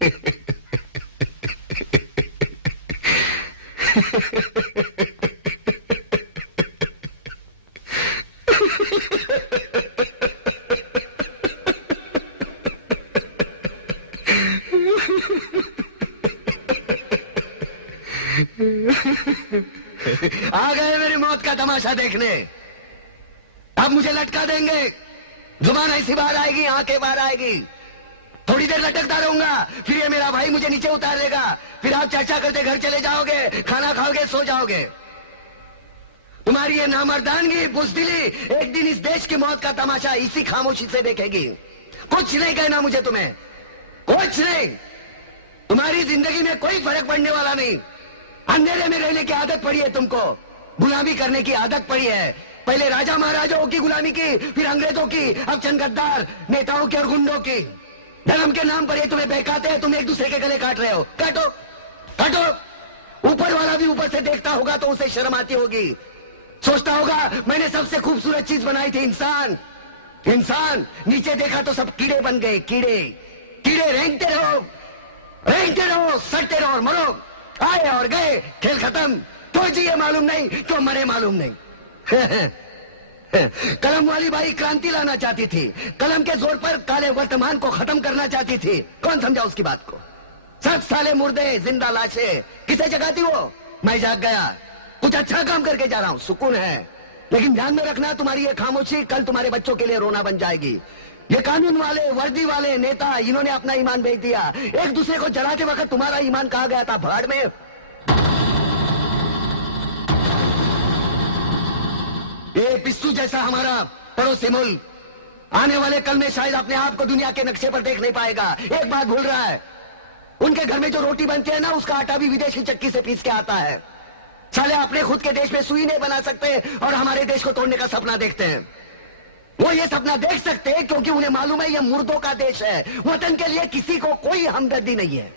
आ गए मेरी मौत का तमाशा देखने। अब मुझे लटका देंगे, जुबान ऐसी बाहर आएगी, आंखें बाहर आएगी, थोड़ी देर लटकता रहूंगा, फिर ये मेरा भाई मुझे नीचे उतार देगा, फिर आप चर्चा करते घर चले जाओगे, खाना खाओगे, सो जाओगे। तुम्हारी ये नामर्दानगी, बुज़दिली एक दिन इस देश की मौत का तमाशा इसी खामोशी से देखेगी। कुछ नहीं कहना मुझे, तुम्हें कुछ नहीं। तुम्हारी जिंदगी में कोई फर्क पड़ने वाला नहीं। अंधेरे में रहने की आदत पड़ी है तुमको, गुलामी करने की आदत पड़ी है। पहले राजा महाराजाओं की गुलामी की, फिर अंग्रेजों की, अब चंद गद्दार नेताओं की और गुंडों की। धर्म के नाम पर ये तुम्हें बहकाते हैं, तुम एक दूसरे के गले काट रहे हो। काटो काटो। ऊपर वाला भी ऊपर से देखता होगा तो उसे शर्म आती होगी, सोचता होगा मैंने सबसे खूबसूरत चीज बनाई थी, इंसान। इंसान नीचे देखा तो सब कीड़े बन गए, कीड़े कीड़े। रेंगते रहो, सड़ते रहो और मरो। आए और गए, खेल खत्म। तो जिए मालूम नहीं, तो मरे मालूम नहीं। कलम वाली बाई क्रांति लाना चाहती थी, कलम के जोर पर काले वर्तमान को खत्म करना चाहती थी। कौन समझा उसकी बात को? 7 साले मुर्दे, जिंदा लाशें, किसे जगाती वो? मैं जाग गया, कुछ अच्छा काम करके जा रहा हूं, सुकून है। लेकिन ध्यान में रखना, तुम्हारी ये खामोशी कल तुम्हारे बच्चों के लिए रोना बन जाएगी। ये कानून वाले, वर्दी वाले नेता, इन्होंने अपना ईमान बेच दिया। एक दूसरे को जलाते वक्त तुम्हारा ईमान कहा गया था, भाड़ में। ये पिस्सू जैसा हमारा पड़ोसी मुल्क आने वाले कल में शायद अपने आप को दुनिया के नक्शे पर देख नहीं पाएगा। एक बात भूल रहा है, उनके घर में जो रोटी बनती है ना, उसका आटा भी विदेशी चक्की से पीस के आता है। साले अपने खुद के देश में सुई नहीं बना सकते और हमारे देश को तोड़ने का सपना देखते हैं। वो ये सपना देख सकते हैं क्योंकि उन्हें मालूम है ये मुर्दों का देश है। वतन के लिए किसी को कोई हमदर्दी नहीं है।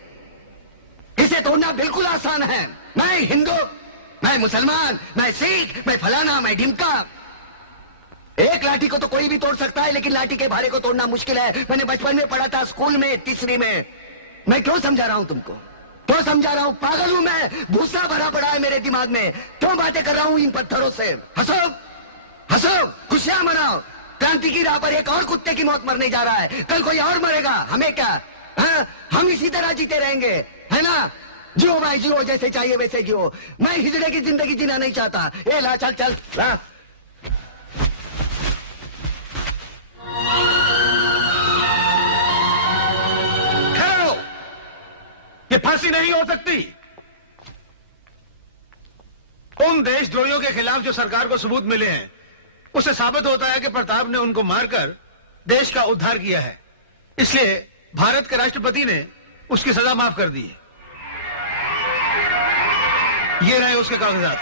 इसे तोड़ना बिल्कुल आसान है। मैं हिंदू, मैं मुसलमान, मैं सिख, मैं फलाना, मैं ढिमका। एक लाठी को तो कोई भी तोड़ सकता है, लेकिन लाठी के भारे को तोड़ना मुश्किल है। मैंने बचपन में पढ़ा था, स्कूल में, तीसरी में। मैं क्यों समझा रहा हूं तुमको? क्यों समझा रहा हूं? पागल हूं मैं? भूसा भरा पड़ा है मेरे दिमाग में। क्यों बातें कर रहा हूं इन पत्थरों से? हंसो हंसो, खुशियां मनाओ। क्रांति की राह पर एक और कुत्ते की मौत मरने जा रहा है, कल कोई और मरेगा। हमें क्या? हाँ, हम इसी तरह जीते रहेंगे, है ना? जियो भाई जियो, जैसे चाहिए वैसे जियो। मैं हिजड़े की जिंदगी जीना नहीं चाहता। ए ला, चल चल ला। ठहरो, ये फांसी नहीं हो सकती। उन देशद्रोहियों के खिलाफ जो सरकार को सबूत मिले हैं, उससे साबित होता है कि प्रताप ने उनको मारकर देश का उद्धार किया है। इसलिए भारत के राष्ट्रपति ने उसकी सजा माफ कर दी है। ये रहे उसके कागजात।